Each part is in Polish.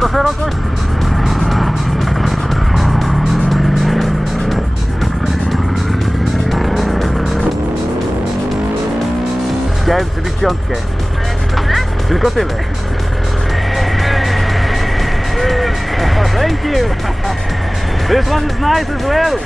to szerokość? Chciałem zrobić piątkę. Ale Tylko tylko tyle? tyle. Thank you. This one is nice as well.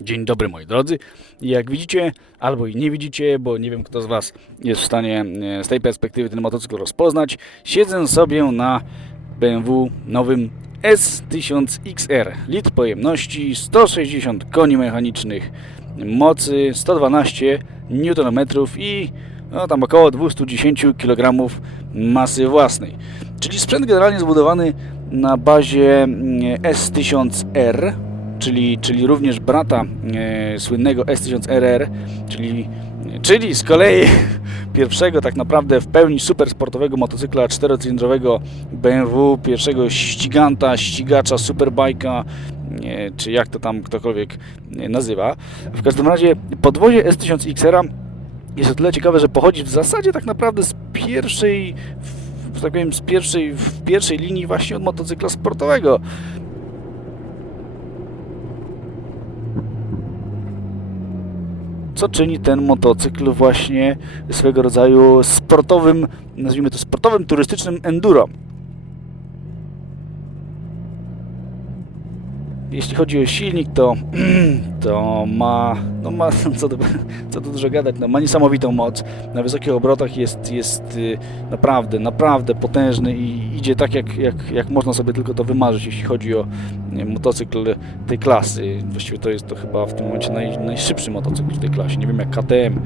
Dzień dobry moi drodzy. Jak widzicie, albo i nie widzicie, bo nie wiem kto z Was jest w stanie z tej perspektywy ten motocykl rozpoznać, siedzę sobie na BMW nowym S1000XR. Litr pojemności, 160 koni mechanicznych, mocy 112 Nm i tam około 210 kg masy własnej. Czyli sprzęt generalnie zbudowany na bazie S1000R, czyli również brata słynnego S1000RR, czyli z kolei pierwszego tak naprawdę w pełni supersportowego motocykla 4-cylindrowego BMW, pierwszego ściganta, ścigacza, superbike'a, czy jak to tam ktokolwiek nazywa. W każdym razie podwozie S1000XR jest o tyle ciekawe, że pochodzi w zasadzie tak naprawdę z pierwszej, że tak powiem, w pierwszej linii właśnie od motocykla sportowego. Co czyni ten motocykl właśnie swego rodzaju sportowym, nazwijmy to sportowym, turystycznym enduro. Jeśli chodzi o silnik, to ma co tu dużo gadać, ma niesamowitą moc. Na wysokich obrotach jest naprawdę potężny i idzie tak jak można sobie tylko to wymarzyć, jeśli chodzi o motocykl tej klasy. Właściwie to jest to chyba w tym momencie najszybszy motocykl w tej klasie. Nie wiem jak KTM,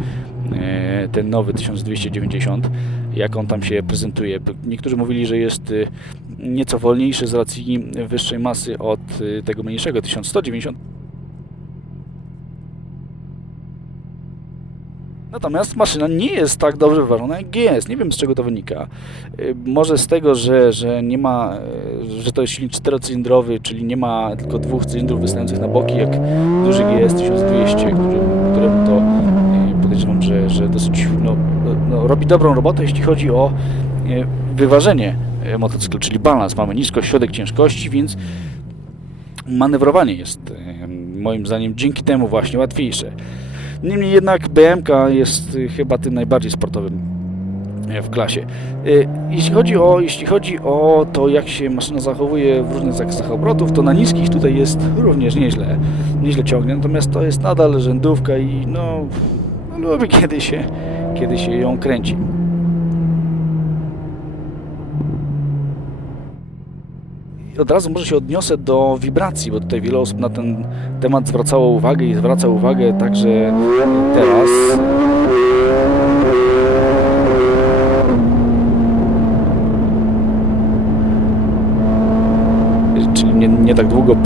ten nowy 1290, jak on tam się prezentuje. Niektórzy mówili, że jest nieco wolniejszy z racji wyższej masy od tego mniejszego 1190. Natomiast maszyna nie jest tak dobrze wyważona jak GS. Nie wiem z czego to wynika. Może z tego, że nie ma, że to jest silnik 4-cylindrowy, czyli nie ma tylko 2 cylindrów wystających na boki jak duży GS 1200, któremu to podejrzewam, że dosyć robi dobrą robotę, jeśli chodzi o wyważenie motocyklu, czyli balans. Mamy niskość, środek ciężkości, więc manewrowanie jest moim zdaniem dzięki temu właśnie łatwiejsze. Niemniej jednak BMK jest chyba tym najbardziej sportowym w klasie. Jeśli chodzi o to, jak się maszyna zachowuje w różnych zakresach obrotów, to na niskich tutaj jest również nieźle ciągnie, natomiast to jest nadal rzędówka i lubię kiedy się ją kręci. Od razu może się odniosę do wibracji, bo tutaj wiele osób na ten temat zwracało uwagę i zwraca uwagę także teraz. Czyli nie tak długo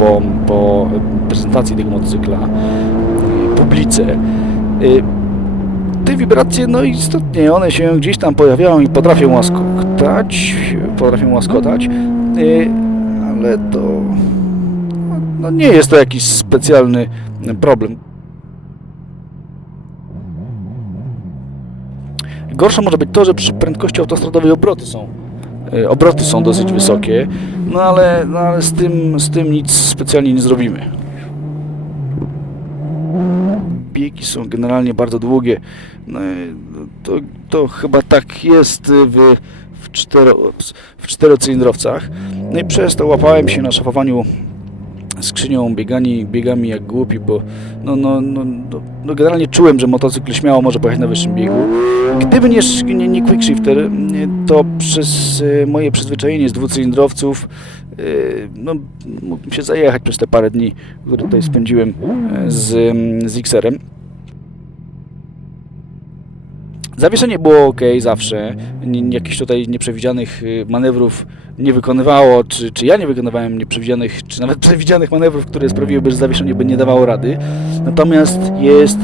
po prezentacji tego motocykla publice. Te wibracje, istotnie one się gdzieś tam pojawiają i potrafią łaskotać. Ale to nie jest to jakiś specjalny problem. Gorsze może być to, że przy prędkości autostradowej obroty są dosyć wysokie, ale z tym nic specjalnie nie zrobimy. Biegi są generalnie bardzo długie. To chyba tak jest w 4-cylindrowcach. No i przez to łapałem się na szafowaniu skrzynią, biegami jak głupi, bo generalnie czułem, że motocykl śmiało może pojechać na wyższym biegu. Gdyby nie quickshifter, to przez moje przyzwyczajenie z 2-cylindrowców mógłbym się zajechać przez te parę dni, które tutaj spędziłem z XR-em. Zawieszenie było ok zawsze, jakichś tutaj nieprzewidzianych manewrów nie wykonywało, czy ja nie wykonywałem nieprzewidzianych, czy nawet przewidzianych manewrów, które sprawiłyby, że zawieszenie by nie dawało rady. Natomiast jest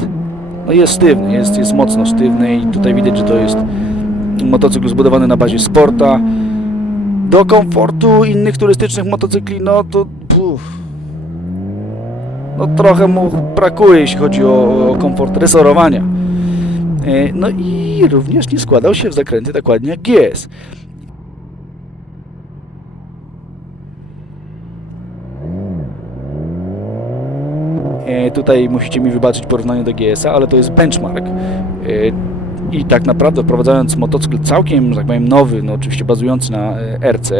sztywny, jest mocno sztywny i tutaj widać, że to jest motocykl zbudowany na bazie sporta. Do komfortu innych turystycznych motocykli, trochę mu brakuje, jeśli chodzi o komfort resorowania. No i również nie składał się w zakręty tak ładnie jak GS. Tutaj musicie mi wybaczyć porównanie do GS-a, ale to jest benchmark. I tak naprawdę wprowadzając motocykl całkiem, że tak powiem, nowy, no oczywiście bazujący na RC,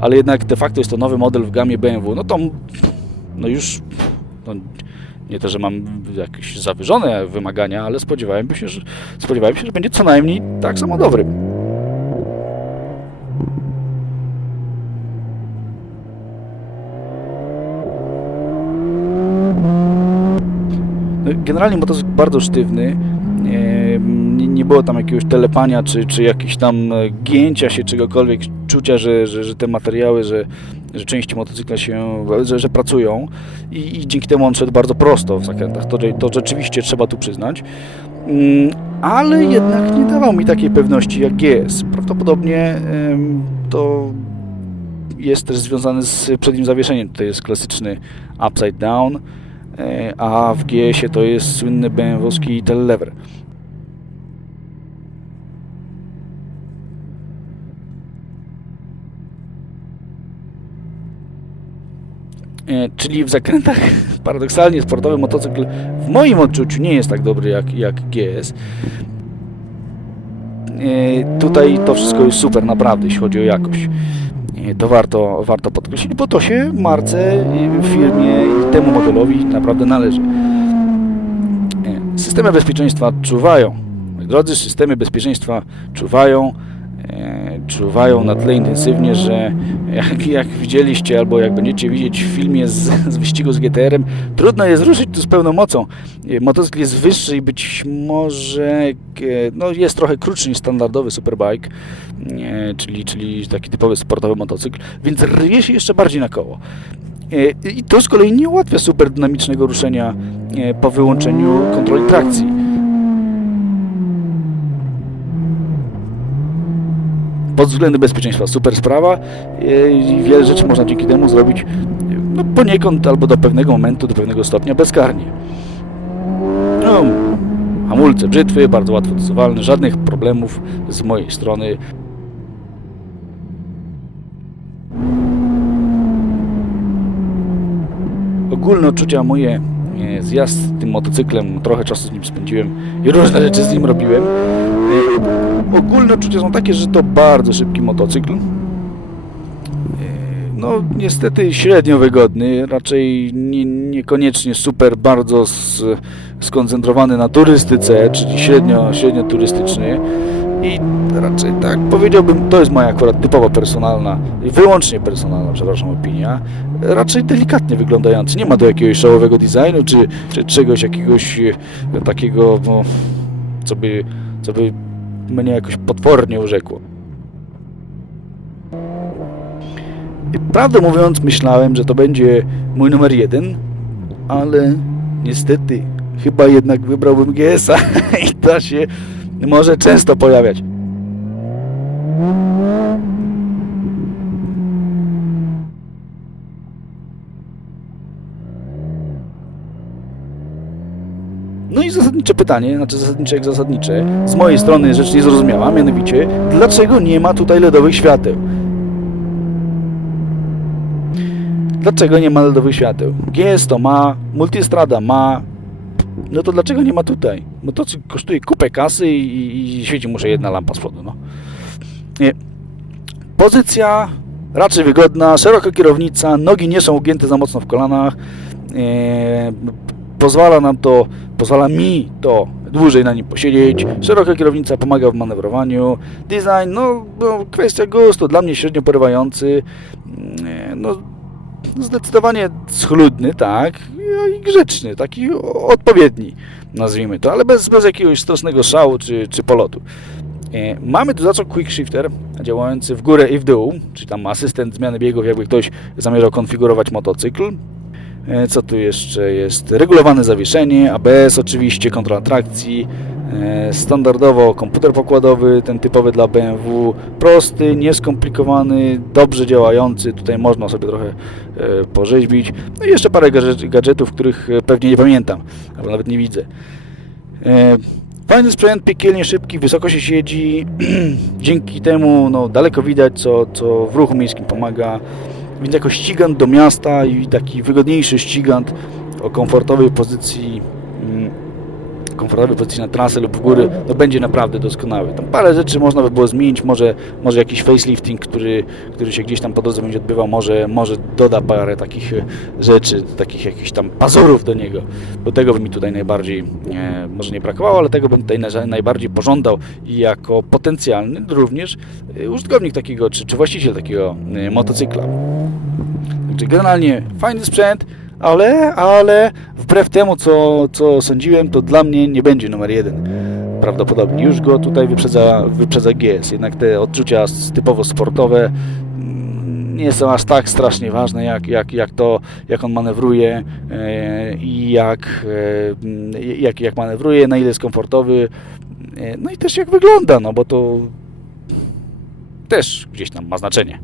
ale jednak de facto jest to nowy model w gamie BMW, no to no już no, nie to, że mam jakieś zawyżone wymagania, ale spodziewałem się, że będzie co najmniej tak samo dobry. Generalnie motocykl bardzo sztywny, nie było tam jakiegoś telepania, czy jakichś tam gięcia się, czegokolwiek, czucia, że te materiały, że części motocykla że pracują i dzięki temu on szedł bardzo prosto w zakrętach, to rzeczywiście trzeba tu przyznać, ale jednak nie dawał mi takiej pewności jak GS. Prawdopodobnie to jest też związane z przednim zawieszeniem, tutaj jest klasyczny upside down, a w GS-ie to jest słynny BMW-ski tail lever. Czyli w zakrętach paradoksalnie sportowy motocykl w moim odczuciu nie jest tak dobry jak GS. Tutaj to wszystko jest super, naprawdę, jeśli chodzi o jakość. To warto podkreślić, bo to się marce, firmie i temu modelowi naprawdę należy. Systemy bezpieczeństwa czuwają. Moi drodzy, systemy bezpieczeństwa czuwają na tyle intensywnie, że jak widzieliście, albo jak będziecie widzieć w filmie z wyścigu z GTR-em, trudno jest ruszyć tu z pełną mocą. Motocykl jest wyższy i być może no, jest trochę krótszy niż standardowy Superbike, czyli taki typowy sportowy motocykl, więc rwie się jeszcze bardziej na koło. I to z kolei nie ułatwia super dynamicznego ruszenia po wyłączeniu kontroli trakcji. Pod względem bezpieczeństwa super sprawa i wiele rzeczy można dzięki temu zrobić no, poniekąd albo do pewnego momentu, do pewnego stopnia bezkarnie. No, hamulce, brzytwy, bardzo łatwo dozowalne, żadnych problemów z mojej strony. Ogólne odczucia moje, zjazd z tym motocyklem, trochę czasu z nim spędziłem i różne rzeczy z nim robiłem. Ogólne odczucia są takie, że to bardzo szybki motocykl. No niestety średnio wygodny, raczej niekoniecznie super bardzo skoncentrowany na turystyce, czyli średnio turystyczny. I raczej tak powiedziałbym, to jest moja akurat typowo personalna, wyłącznie personalna, przepraszam, opinia, raczej delikatnie wyglądający. Nie ma do jakiegoś showowego designu, czy czegoś jakiegoś takiego, no, co by mnie jakoś potwornie urzekło. I prawdę mówiąc, myślałem, że to będzie mój numer 1, ale niestety chyba jednak wybrałbym GS-a i to się może często pojawiać. No i zasadnicze pytanie, znaczy zasadnicze jak zasadnicze, z mojej strony rzecz niezrozumiała, mianowicie, dlaczego nie ma tutaj LEDowych świateł? Dlaczego nie ma LEDowych świateł? GS to ma, Multistrada ma, no to dlaczego nie ma tutaj? Motocykl kosztuje kupę kasy i świeci mu się jedna lampa z przodu, no. Nie. Pozycja raczej wygodna, szeroka kierownica, nogi nie są ugięte za mocno w kolanach, pozwala mi to dłużej na nim posiedzieć, szeroka kierownica pomaga w manewrowaniu, design, no kwestia gustu, dla mnie średnio porywający, no zdecydowanie schludny, tak, i grzeczny, taki odpowiedni, nazwijmy to, ale bez jakiegoś strasznego szału czy polotu. Mamy tu za co quick shifter działający w górę i w dół, czyli tam asystent zmiany biegów, jakby ktoś zamierzał konfigurować motocykl. Co tu jeszcze jest? Regulowane zawieszenie, ABS oczywiście, kontrola trakcji, standardowo komputer pokładowy, ten typowy dla BMW, prosty, nieskomplikowany, dobrze działający, tutaj można sobie trochę porzeźbić. No i jeszcze parę gadżetów, których pewnie nie pamiętam, albo nawet nie widzę. Fajny sprzęt, piekielnie szybki, wysoko się siedzi, dzięki temu no, daleko widać, co w ruchu miejskim pomaga, więc jako ścigant do miasta i taki wygodniejszy ścigant o komfortowej pozycji na trasę lub w góry, to będzie naprawdę doskonały. Tam parę rzeczy można by było zmienić, może jakiś facelifting, który się gdzieś tam po drodze będzie odbywał, może doda parę takich rzeczy, takich jakichś tam pazurów do niego, bo tego by mi tutaj najbardziej, może nie brakowało, ale tego bym tutaj najbardziej pożądał i jako potencjalny również użytkownik takiego, czy właściciel takiego motocykla. Także generalnie fajny sprzęt, ale wbrew temu, co sądziłem, to dla mnie nie będzie numer 1. Prawdopodobnie już go tutaj wyprzedza GS. Jednak te odczucia typowo sportowe nie są aż tak strasznie ważne, jak on manewruje i jak manewruje, na ile jest komfortowy, no i też jak wygląda, no bo to też gdzieś tam ma znaczenie.